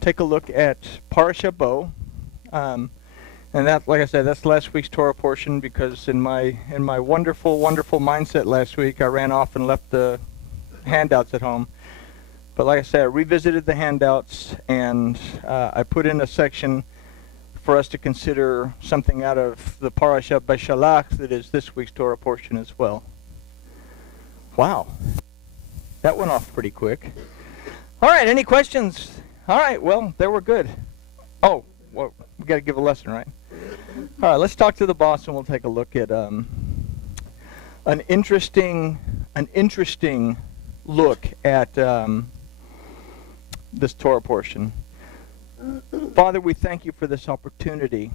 take a look at Parsha Bo. And that, like I said, that's last week's Torah portion, because in my wonderful, wonderful mindset last week, I ran off and left the handouts at home. But like I said, I revisited the handouts, and I put in a section for us to consider something out of the Parsha Beshalach that is this week's Torah portion as well. Wow. That went off pretty quick. All right, any questions? All right, well, they were good. Oh, well, we got to give a lesson, right? All right, let's talk to the boss, and we'll take a look at an interesting look at this Torah portion. Father, we thank you for this opportunity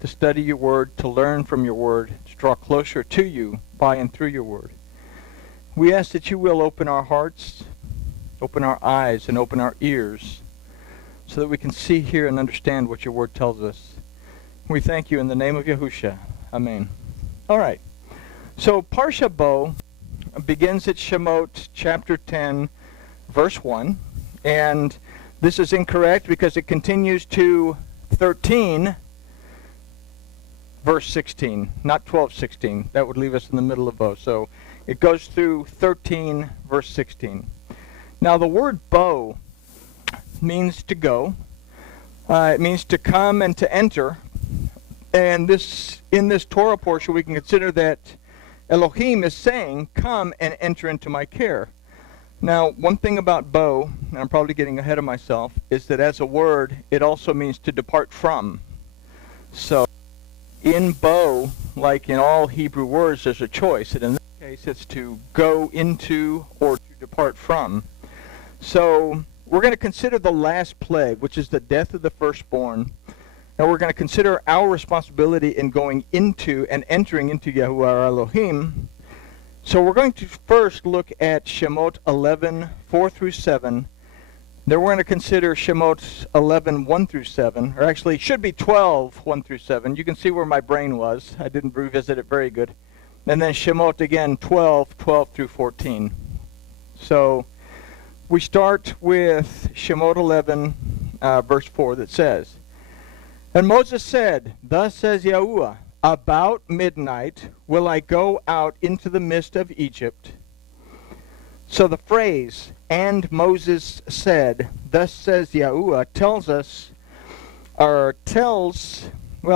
to study your word, to learn from your word, to draw closer to you by and through your word. We ask that you will open our hearts, open our eyes, and open our ears, so that we can see, hear, and understand what your word tells us. We thank you in the name of Yahusha. Amen. All right. So Parsha Bo begins at Shemot chapter 10, verse 1. And this is incorrect because it continues to 13, verse 16, not 12:16. That would leave us in the middle of Bo. So it goes through 13, verse 16. Now the word Bo means to go. It means to come and to enter. And in this Torah portion, we can consider that Elohim is saying, come and enter into my care. Now, one thing about Bo, and I'm probably getting ahead of myself, is that as a word, it also means to depart from. So in Bo, like in all Hebrew words, there's a choice. And in this case, it's to go into or to depart from. So we're going to consider the last plague, which is the death of the firstborn. Now we're going to consider our responsibility in going into and entering into Yahuwah our Elohim. So we're going to first look at Shemot 11, 4 through 7. Then we're going to consider Shemot 11, 1 through 7. Or actually, it should be 12, 1 through 7. You can see where my brain was. I didn't revisit it very good. And then Shemot again, 12, 12 through 14. So we start with Shemot 11, verse 4, that says, And Moses said, Thus says Yahuwah, about midnight will I go out into the midst of Egypt. So the phrase, and Moses said, Thus says Yahuwah,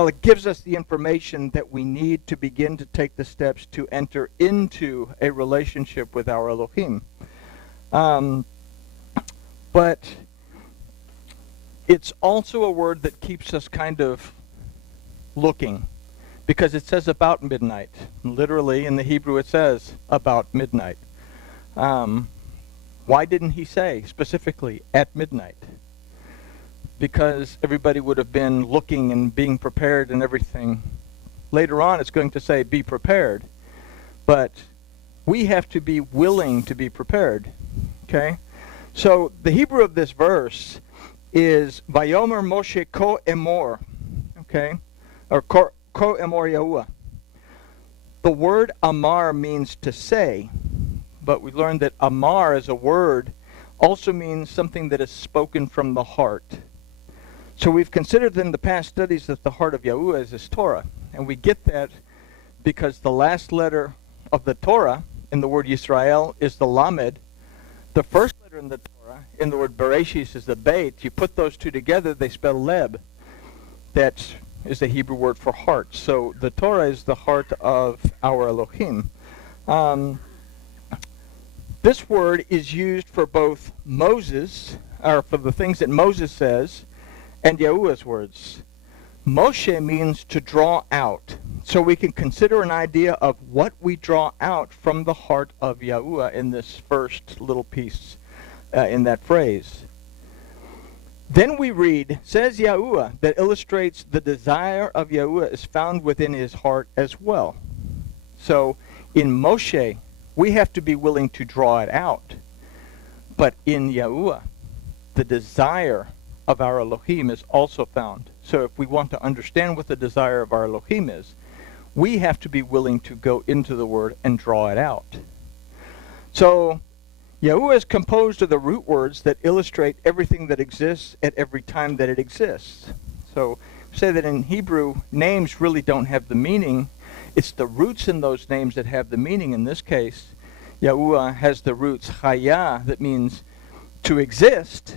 it gives us the information that we need to begin to take the steps to enter into a relationship with our Elohim. But it's also a word that keeps us kind of looking, because it says about midnight. Literally, in the Hebrew, it says about midnight. Why didn't he say specifically at midnight? Because everybody would have been looking and being prepared and everything. Later on, it's going to say be prepared. But we have to be willing to be prepared. Okay? So the Hebrew of this verse is Vayomer Moshe Ko Emor. Okay? Or Ko Emor Yahuwah. The word Amar means to say, but we learned that Amar as a word also means something that is spoken from the heart. So we've considered in the past studies that the heart of Yahuwah is his Torah. And we get that because the last letter of the Torah in the word Yisrael is the Lamed. The first letter in the Torah in the word Bereshis is the Beit. You put those two together, they spell Leb. That is the Hebrew word for heart. So the Torah is the heart of our Elohim. This word is used for both Moses, or for the things that Moses says, and Yahuwah's words. Moshe means to draw out. So we can consider an idea of what we draw out from the heart of Yahuwah in this first little piece in that phrase. Then we read, says Yahuwah, that illustrates the desire of Yahuwah is found within his heart as well. So in Moshe, we have to be willing to draw it out. But in Yahuwah, the desire of our Elohim is also found. So if we want to understand what the desire of our Elohim is, we have to be willing to go into the Word and draw it out. So Yahuwah is composed of the root words that illustrate everything that exists at every time that it exists. So say that in Hebrew, names really don't have the meaning. It's the roots in those names that have the meaning. In this case, Yahuwah has the roots chaya, that means to exist,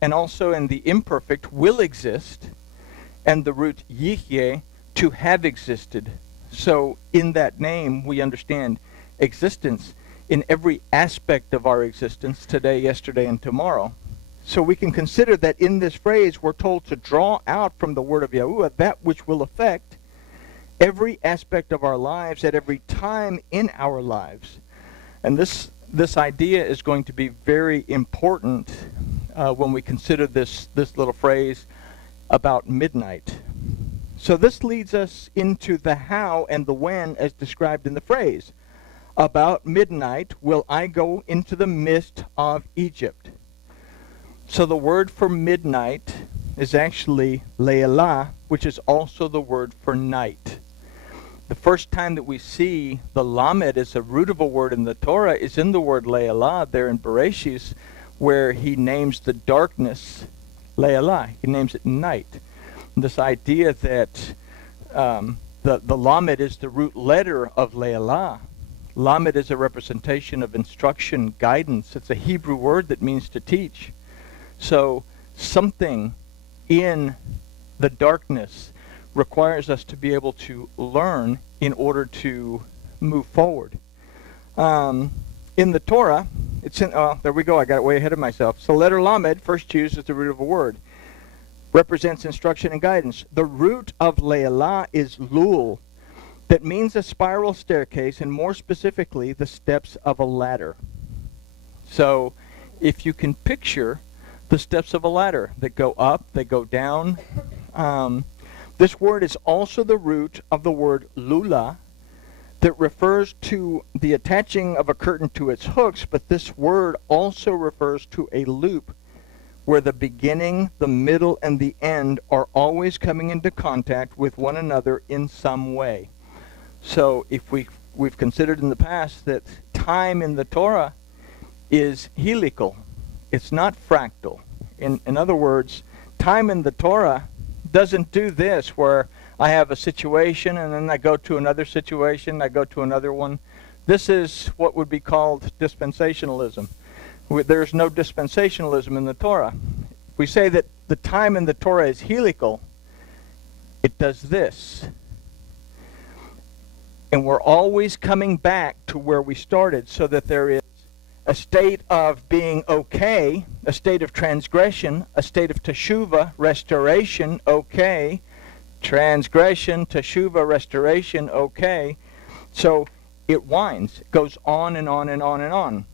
and also in the imperfect, will exist, and the root yihyeh, to have existed. So in that name, we understand existence in every aspect of our existence, today, yesterday, and tomorrow. So we can consider that in this phrase, we're told to draw out from the word of Yahuwah that which will affect every aspect of our lives at every time in our lives. And this idea is going to be very important when we consider this little phrase about midnight. So this leads us into the how and the when as described in the phrase. About midnight will I go into the midst of Egypt. So the word for midnight is actually le'elah, which is also the word for night. The first time that we see the lamed as a root of a word in the Torah is in the word le'elah there in Bereshis, where he names the darkness le'elah. He names it night. This idea that the lamed is the root letter of le'elah. Lamed is a representation of instruction, guidance. It's a Hebrew word that means to teach. So something in the darkness requires us to be able to learn in order to move forward. In the Torah, it's in, there we go, I got it way ahead of myself. So letter lamed, first used as the root of a word, represents instruction and guidance. The root of le'elah is lul, that means a spiral staircase, and more specifically, the steps of a ladder. So if you can picture the steps of a ladder that go up, they go down. This word is also the root of the word lula, that refers to the attaching of a curtain to its hooks, but this word also refers to a loop where the beginning, the middle, and the end are always coming into contact with one another in some way. So if we've considered in the past that time in the Torah is helical. It's not fractal. In other words, time in the Torah doesn't do this where I have a situation and then I go to another situation, I go to another one. This is what would be called dispensationalism. There's no dispensationalism in the Torah. We say that the time in the Torah is helical. It does this. And we're always coming back to where we started, so that there is a state of being okay, a state of transgression, a state of teshuvah, restoration, okay, transgression, teshuvah, restoration, okay. So it winds. It goes on and on and on and on.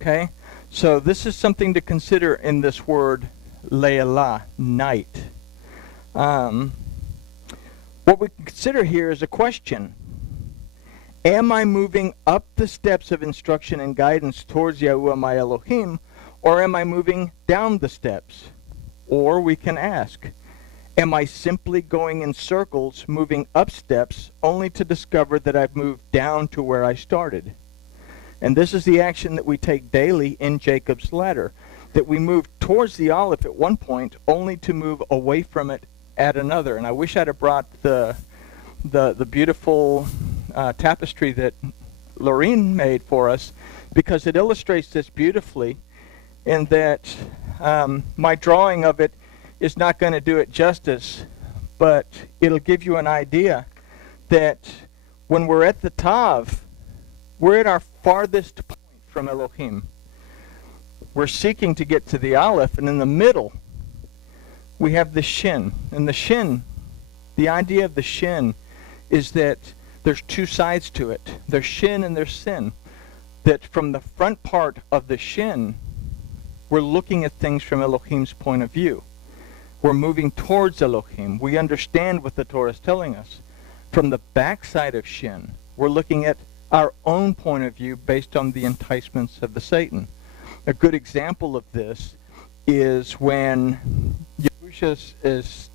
Okay? So this is something to consider in this word le'elah, night. What we consider here is a question. Am I moving up the steps of instruction and guidance towards Yahuwah my Elohim, or am I moving down the steps? Or we can ask, am I simply going in circles, moving up steps, only to discover that I've moved down to where I started? And this is the action that we take daily in Jacob's ladder, that we move towards the Aleph at one point, only to move away from it at another. And I wish I'd have brought the beautiful tapestry that Lorene made for us, because it illustrates this beautifully, in that my drawing of it is not going to do it justice, but it'll give you an idea that when we're at the Tav, we're at our farthest point from Elohim. We're seeking to get to the Aleph, and in the middle, we have the Shin. And the Shin, the idea of the Shin is that there's two sides to it. There's Shin and there's Sin. That from the front part of the Shin, we're looking at things from Elohim's point of view. We're moving towards Elohim. We understand what the Torah is telling us. From the backside of Shin, we're looking at our own point of view based on the enticements of the Satan. A good example of this is when Yahushua is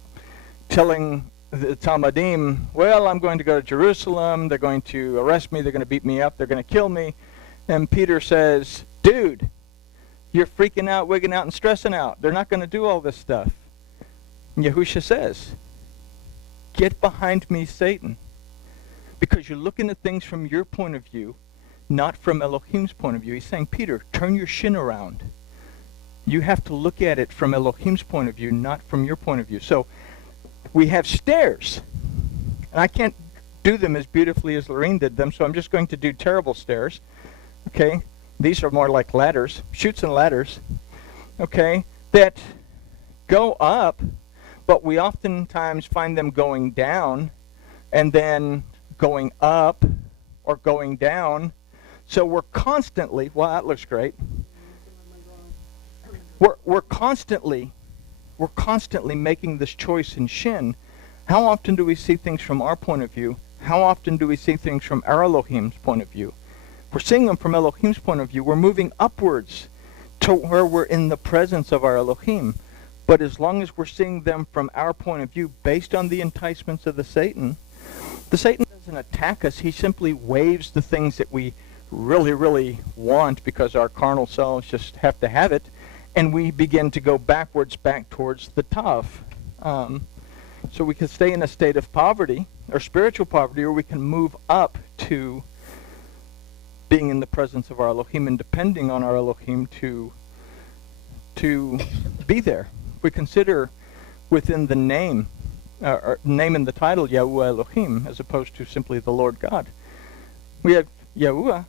telling the Talmudim, well, I'm going to go to Jerusalem, they're going to arrest me, they're going to beat me up, they're going to kill me. And Peter says, dude, you're freaking out, wigging out, and stressing out. They're not going to do all this stuff. And Yahusha says, get behind me, Satan. Because you're looking at things from your point of view, not from Elohim's point of view. He's saying, Peter, turn your shin around. You have to look at it from Elohim's point of view, not from your point of view. So we have stairs. And I can't do them as beautifully as Lorene did them, so I'm just going to do terrible stairs. Okay? These are more like ladders, chutes and ladders. Okay? That go up, but we oftentimes find them going down and then going up or going down. So we're constantly, well, that looks great. We're constantly making this choice in Shin. How often do we see things from our point of view? How often do we see things from our Elohim's point of view? If we're seeing them from Elohim's point of view, we're moving upwards to where we're in the presence of our Elohim. But as long as we're seeing them from our point of view, based on the enticements of the Satan doesn't attack us. He simply waves the things that we really, really want because our carnal selves just have to have it, and we begin to go backwards, back towards the Tav. So we can stay in a state of poverty, or spiritual poverty, or we can move up to being in the presence of our Elohim and depending on our Elohim to be there. We consider within the name, or name in the title, Yahuwah Elohim, as opposed to simply the Lord God. We have Yahuwah,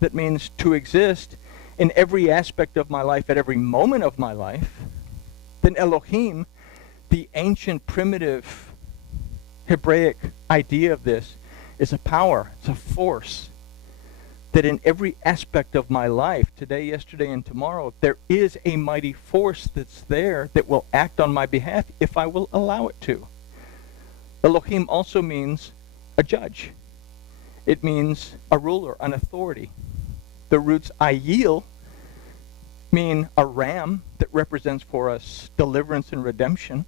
that means to exist in every aspect of my life, at every moment of my life. Then Elohim, the ancient primitive Hebraic idea of this, is a power, it's a force, that in every aspect of my life, today, yesterday, and tomorrow, there is a mighty force that's there that will act on my behalf if I will allow it to. Elohim also means a judge. It means a ruler, an authority. The roots Ayil mean a ram that represents for us deliverance and redemption.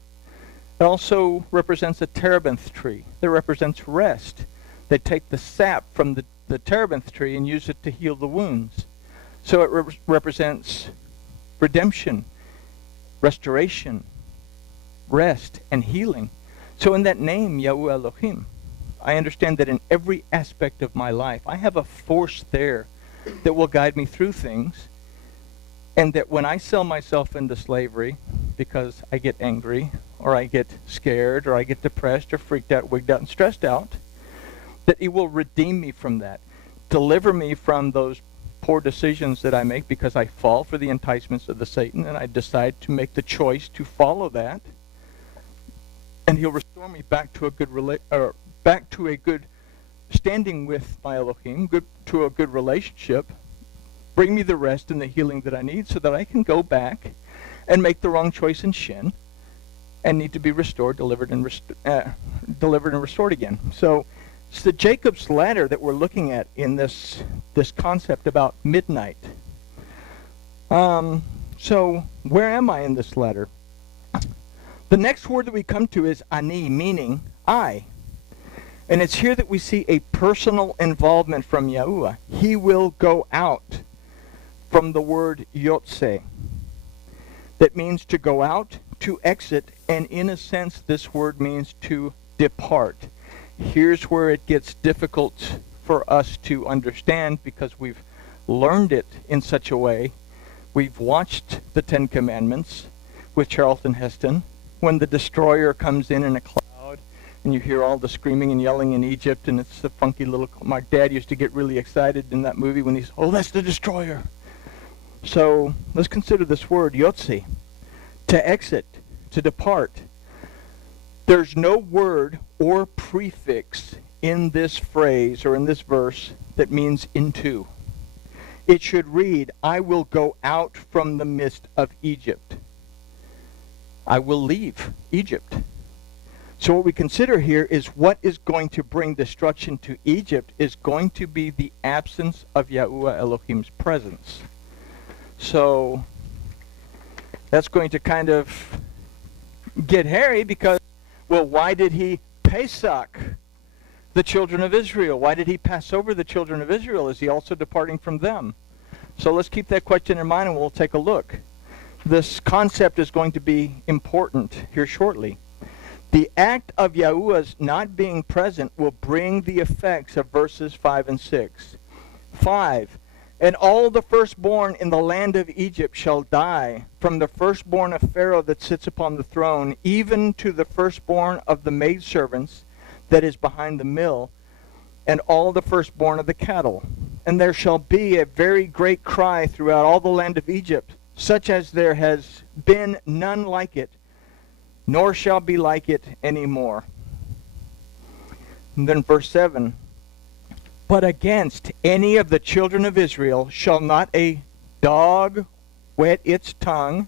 It also represents a terebinth tree that represents rest. They take the sap from the terebinth tree and use it to heal the wounds. So it represents redemption, restoration, rest, and healing. So in that name, Yahuwah Elohim, I understand that in every aspect of my life, I have a force there that will guide me through things, and that when I sell myself into slavery because I get angry, or I get scared, or I get depressed, or freaked out, wigged out, and stressed out, that He will redeem me from that, deliver me from those poor decisions that I make because I fall for the enticements of the Satan, and I decide to make the choice to follow that, and He'll restore me back to a good standing with my Elohim, to a good relationship, bring me the rest and the healing that I need so that I can go back and make the wrong choice in Shin and need to be restored, delivered, and restored again. So it's the Jacob's ladder that we're looking at in this concept about midnight. So where am I in this ladder? The next word that we come to is ani, meaning I. And it's here that we see a personal involvement from Yahuwah. He will go out, from the word yotze. That means to go out, to exit, and in a sense this word means to depart. Here's where it gets difficult for us to understand because we've learned it in such a way. We've watched the Ten Commandments with Charlton Heston. When the destroyer comes in a cloud, and you hear all the screaming and yelling in Egypt, and it's the funky little... My dad used to get really excited in that movie when he's, oh, that's the destroyer. So let's consider this word, yotze, to exit, to depart. There's no word or prefix in this phrase or in this verse that means into. It should read, I will go out from the midst of Egypt. I will leave Egypt. So what we consider here is what is going to bring destruction to Egypt is going to be the absence of Yahuwah Elohim's presence. So that's going to kind of get hairy because, well, why did He Pesach the children of Israel? Why did He pass over the children of Israel? Is He also departing from them? So let's keep that question in mind and we'll take a look. This concept is going to be important here shortly. The act of Yahuwah's not being present will bring the effects of verses 5 and 6. 5. And all the firstborn in the land of Egypt shall die, from the firstborn of Pharaoh that sits upon the throne, even to the firstborn of the maidservants that is behind the mill, and all the firstborn of the cattle. And there shall be a very great cry throughout all the land of Egypt, such as there has been none like it, nor shall be like it any more. And then verse 7. But against any of the children of Israel shall not a dog wet its tongue.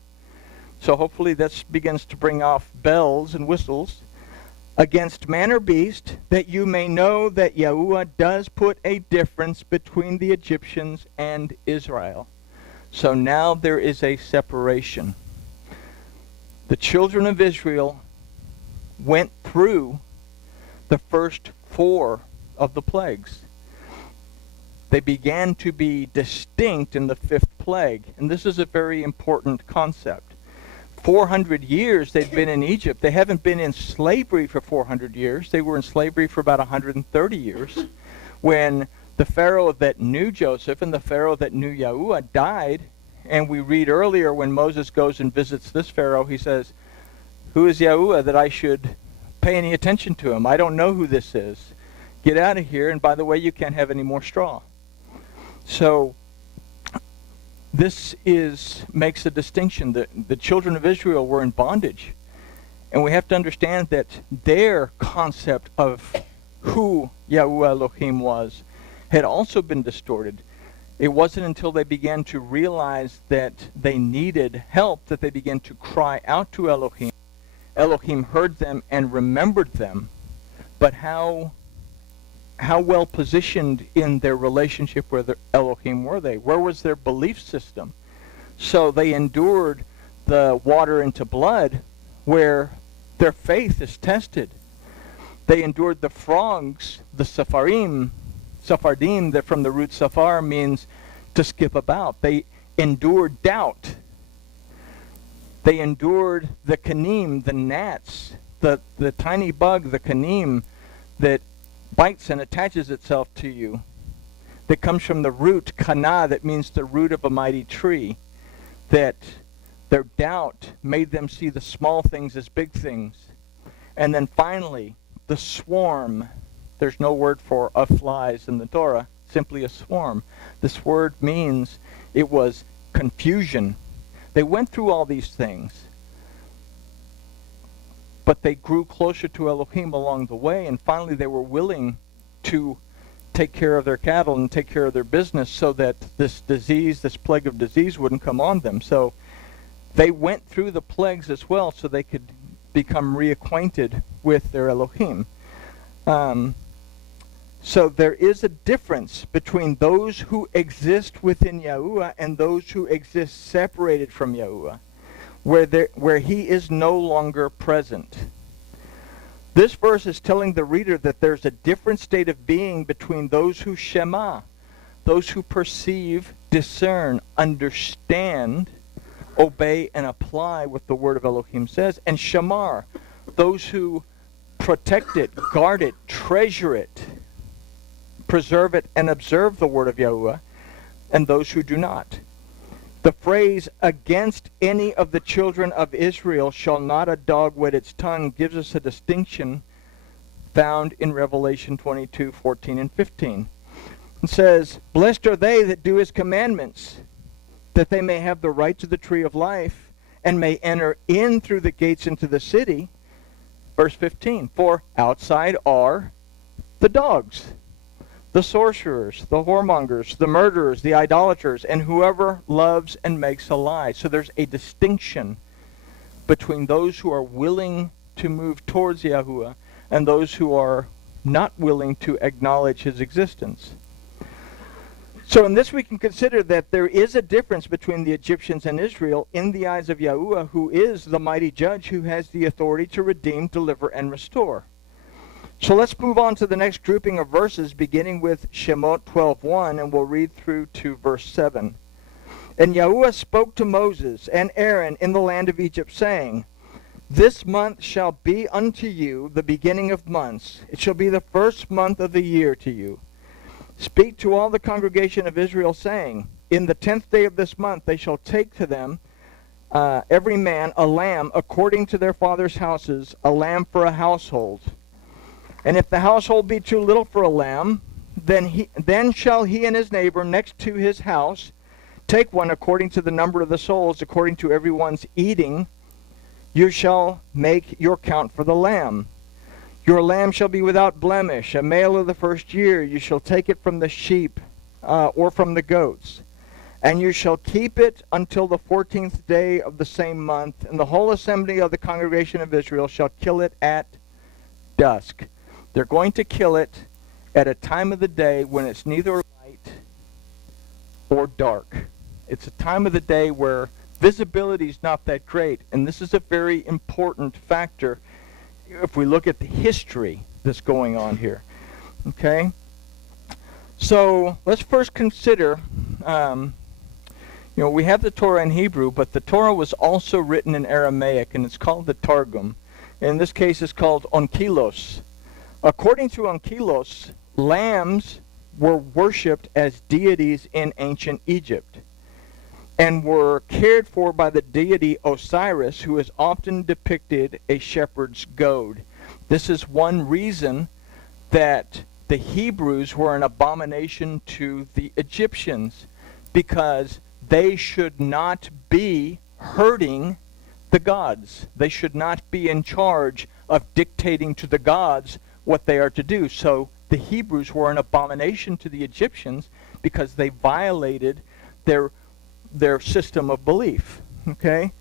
So hopefully this begins to bring off bells and whistles. Against man or beast, that you may know that Yahuwah does put a difference between the Egyptians and Israel. So now there is a separation. The children of Israel went through the first 4 of the plagues. They began to be distinct in the 5th plague. And this is a very important concept. 400 years they've been in Egypt. They haven't been in slavery for 400 years. They were in slavery for about 130 years. When the Pharaoh that knew Joseph and the Pharaoh that knew Yahuwah died, and we read earlier when Moses goes and visits this Pharaoh, he says, "Who is Yahuwah that I should pay any attention to him? I don't know who this is. Get out of here, and by the way, you can't have any more straw." So this makes a distinction that the children of Israel were in bondage. And we have to understand that their concept of who Yahuwah Elohim was had also been distorted. It wasn't until they began to realize that they needed help that they began to cry out to Elohim. Elohim heard them and remembered them. But how well positioned in their relationship with Elohim were they? Where was their belief system? So they endured the water into blood where their faith is tested. They endured the frogs, the Sephardim, that from the root Safar means to skip about. They endured doubt. They endured the kanim, the gnats, the tiny bug, the kanim, that bites and attaches itself to you, that comes from the root kana, that means the root of a mighty tree, that their doubt made them see the small things as big things. And then finally, the swarm. There's no word for flies in the Torah, simply a swarm. This word means it was confusion. They went through all these things, but they grew closer to Elohim along the way, and finally they were willing to take care of their cattle and take care of their business so that this disease, this plague of disease, wouldn't come on them. So they went through the plagues as well so they could become reacquainted with their Elohim. So there is a difference between those who exist within Yahuwah and those who exist separated from Yahuwah, where he is no longer present. This verse is telling the reader that there's a different state of being between those who shema, those who perceive, discern, understand, obey, and apply what the word of Elohim says, and shamar, those who protect it, guard it, treasure it, preserve it, and observe the word of Yahuwah, and those who do not. The phrase, "against any of the children of Israel shall not a dog wet its tongue," gives us a distinction found in Revelation 22:14 and 15. It says, "Blessed are they that do his commandments, that they may have the right to the tree of life, and may enter in through the gates into the city." Verse 15, "For outside are the dogs, the sorcerers, the whoremongers, the murderers, the idolaters, and whoever loves and makes a lie." So there's a distinction between those who are willing to move towards Yahuwah and those who are not willing to acknowledge his existence. So in this we can consider that there is a difference between the Egyptians and Israel in the eyes of Yahuwah, who is the mighty judge who has the authority to redeem, deliver, and restore. So let's move on to the next grouping of verses, beginning with Shemot 12:1, and we'll read through to verse 7. And Yahuwah spoke to Moses and Aaron in the land of Egypt, saying, This month shall be unto you the beginning of months. It shall be the first month of the year to you. Speak to all the congregation of Israel, saying, In the 10th day of this month they shall take to them every man a lamb according to their father's houses, a lamb for a household. And if the household be too little for a lamb, then shall he and his neighbor next to his house take one according to the number of the souls, according to everyone's eating. You shall make your count for the lamb. Your lamb shall be without blemish, a male of the first year. You shall take it from the sheep or from the goats. And you shall keep it until the 14th day of the same month. And the whole assembly of the congregation of Israel shall kill it at dusk. They're going to kill it at a time of the day when it's neither light or dark. It's a time of the day where visibility is not that great. And this is a very important factor if we look at the history that's going on here. Okay? So let's first consider, we have the Torah in Hebrew, but the Torah was also written in Aramaic, and it's called the Targum. In this case, it's called Onkelos. According to Onkelos, lambs were worshipped as deities in ancient Egypt and were cared for by the deity Osiris, who is often depicted a shepherd's goad. This is one reason that the Hebrews were an abomination to the Egyptians, because they should not be hurting the gods. They should not be in charge of dictating to the gods what they are to do. So the Hebrews were an abomination to the Egyptians because they violated their system of belief. Okay?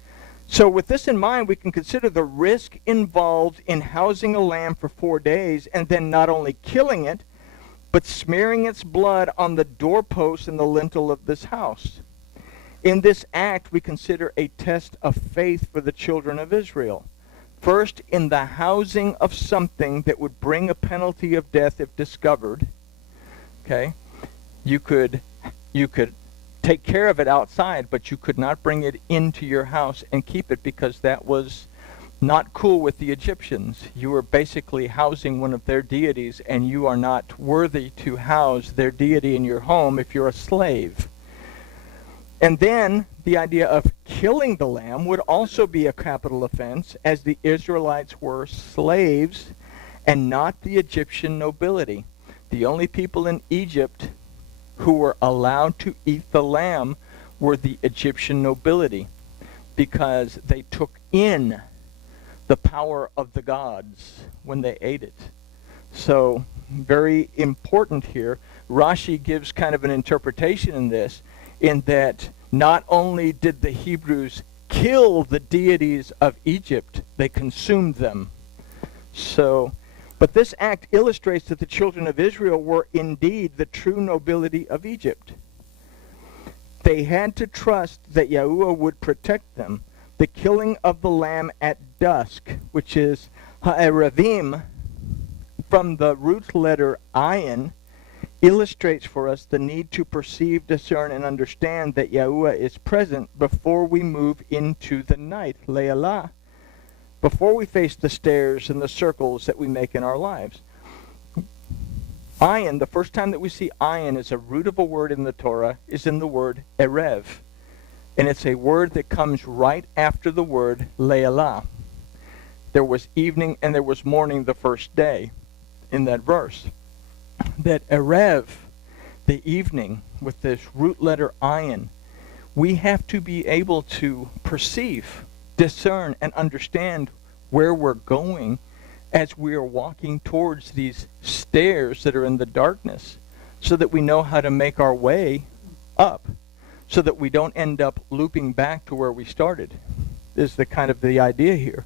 So with this in mind, we can consider the risk involved in housing a lamb for 4 days and then not only killing it, but smearing its blood on the doorpost and the lintel of this house. In this act, we consider a test of faith for the children of Israel. First, in the housing of something that would bring a penalty of death if discovered. Okay? You could take care of it outside, but you could not bring it into your house and keep it, because that was not cool with the Egyptians. You were basically housing one of their deities, and you are not worthy to house their deity in your home if you're a slave. And then the idea of killing the lamb would also be a capital offense, as the Israelites were slaves and not the Egyptian nobility. The only people in Egypt who were allowed to eat the lamb were the Egyptian nobility, because they took in the power of the gods when they ate it. So, very important here. Rashi gives kind of an interpretation in this, in that not only did the Hebrews kill the deities of Egypt, they consumed them. But this act illustrates that the children of Israel were indeed the true nobility of Egypt. They had to trust that Yahuwah would protect them. The killing of the lamb at dusk, which is ha'eravim, from the root letter ayin, illustrates for us the need to perceive, discern, and understand that Yahuwah is present before we move into the night, le'alah, before we face the stairs and the circles that we make in our lives. Ayin, the first time that we see ayin as a root of a word in the Torah, is in the word erev. And it's a word that comes right after the word le'alah. There was evening and there was morning the first day in that verse. That erev, the evening, with this root letter ayin, we have to be able to perceive, discern, and understand where we're going as we are walking towards these stairs that are in the darkness, so that we know how to make our way up, so that we don't end up looping back to where we started, is the kind of the idea here.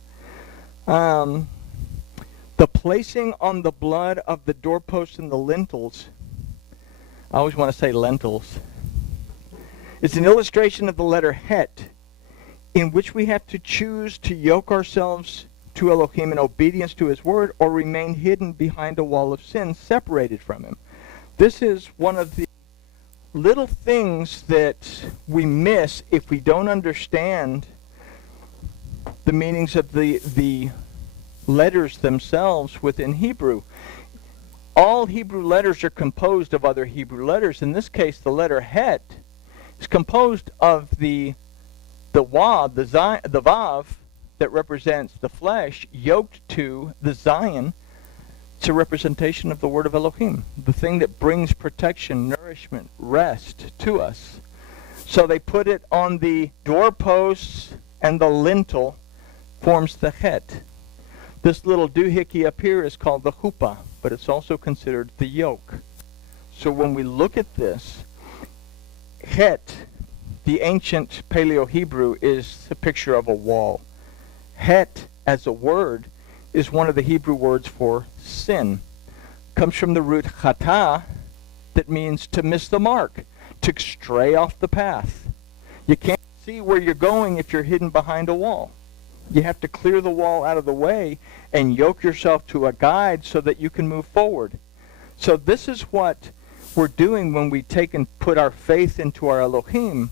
The placing on the blood of the doorposts and the lintels, I always want to say lentils, it's an illustration of the letter het, in which we have to choose to yoke ourselves to Elohim in obedience to his word, or remain hidden behind a wall of sin, separated from him. This is one of the little things that we miss if we don't understand the meanings of the letters themselves within Hebrew. All Hebrew letters are composed of other Hebrew letters. In this case, the letter Het is composed of the Wav, the Vav, that represents the flesh, yoked to the Zion. It's a representation of the word of Elohim, the thing that brings protection, nourishment, rest to us. So they put it on the doorposts, and the lintel forms the Het. This little doohickey up here is called the chuppah, but it's also considered the yoke. So when we look at this, Het, the ancient Paleo-Hebrew, is a picture of a wall. Het, as a word, is one of the Hebrew words for sin. Comes from the root chata, that means to miss the mark, to stray off the path. You can't see where you're going if you're hidden behind a wall. You have to clear the wall out of the way and yoke yourself to a guide so that you can move forward. So this is what we're doing when we take and put our faith into our Elohim.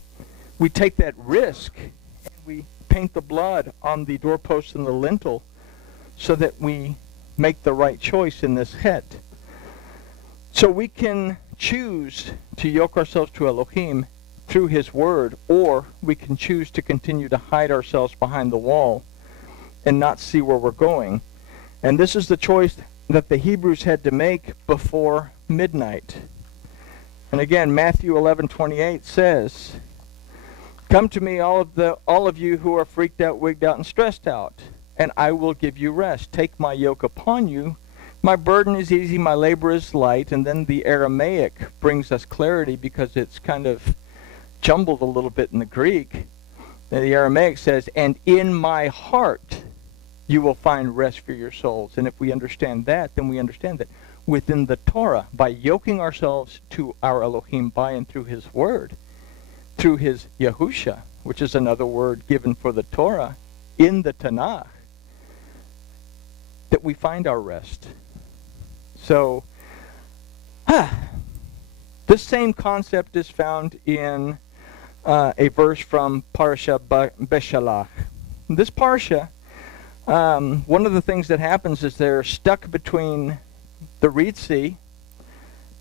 We take that risk and we paint the blood on the doorpost and the lintel so that we make the right choice in this Het. So we can choose to yoke ourselves to Elohim through his word, or we can choose to continue to hide ourselves behind the wall and not see where we're going. And this is the choice that the Hebrews had to make before midnight. And again, Matthew 11:28 says, "Come to me, all of you who are freaked out, wigged out, and stressed out, and I will give you rest. Take my yoke upon you. My burden is easy, my labor is light." And then the Aramaic brings us clarity because it's kind of jumbled a little bit in the Greek. The Aramaic says, "And in my heart you will find rest for your souls." And if we understand that, then we understand that within the Torah, by yoking ourselves to our Elohim by and through his word, through his Yahusha, which is another word given for the Torah in the Tanakh, that we find our rest. So, this same concept is found in a verse from Parsha Beshalach. This Parsha, one of the things that happens is they're stuck between the Reed Sea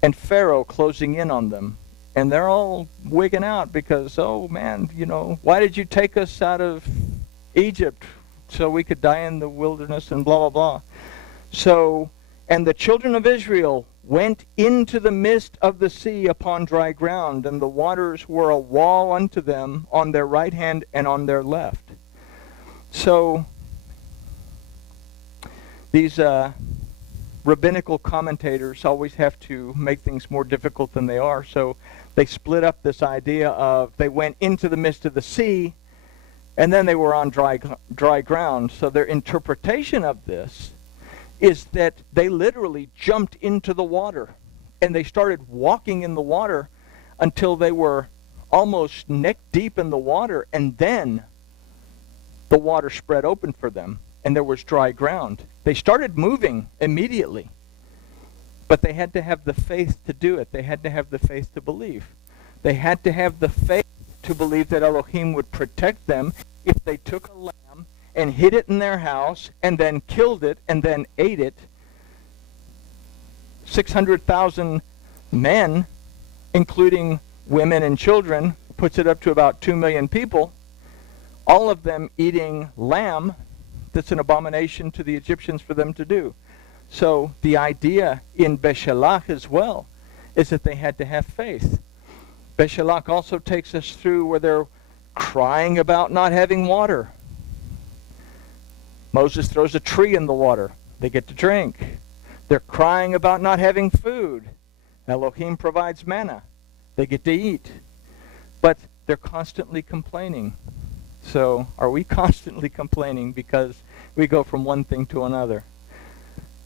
and Pharaoh closing in on them. And they're all wigging out because, oh man, why did you take us out of Egypt so we could die in the wilderness and blah, blah, blah. So, and the children of Israel went into the midst of the sea upon dry ground, and the waters were a wall unto them on their right hand and on their left. So, these rabbinical commentators always have to make things more difficult than they are, so they split up this idea of they went into the midst of the sea, and then they were on dry ground. So their interpretation of this is that they literally jumped into the water, and they started walking in the water until they were almost neck deep in the water, and then the water spread open for them, and there was dry ground. They started moving immediately, but they had to have the faith to do it. They had to have the faith to believe. They had to have the faith to believe that Elohim would protect them if they took a lamb and hid it in their house and then killed it and then ate it. 600,000 men, including women and children, puts it up to about 2 million people, all of them eating lamb. That's an abomination to the Egyptians for them to do. So the idea in Beshalach as well is that they had to have faith. Beshalach also takes us through where they're crying about not having water. Moses throws a tree in the water. They get to drink. They're crying about not having food. Elohim provides manna. They get to eat. But they're constantly complaining. So are we constantly complaining because we go from one thing to another?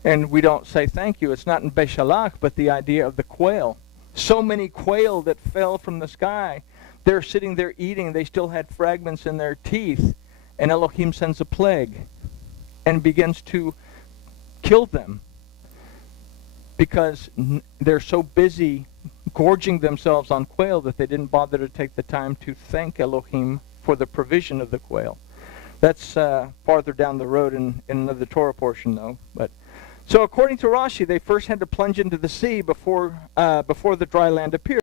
And we don't say thank you. It's not in Beshalach, but the idea of the quail. So many quail that fell from the sky. They're sitting there eating. They still had fragments in their teeth. And Elohim sends a plague and begins to kill them because they're so busy gorging themselves on quail that they didn't bother to take the time to thank Elohim for the provision of the quail. That's farther down the road in another Torah portion, though. But so according to Rashi, they first had to plunge into the sea before the dry land appeared.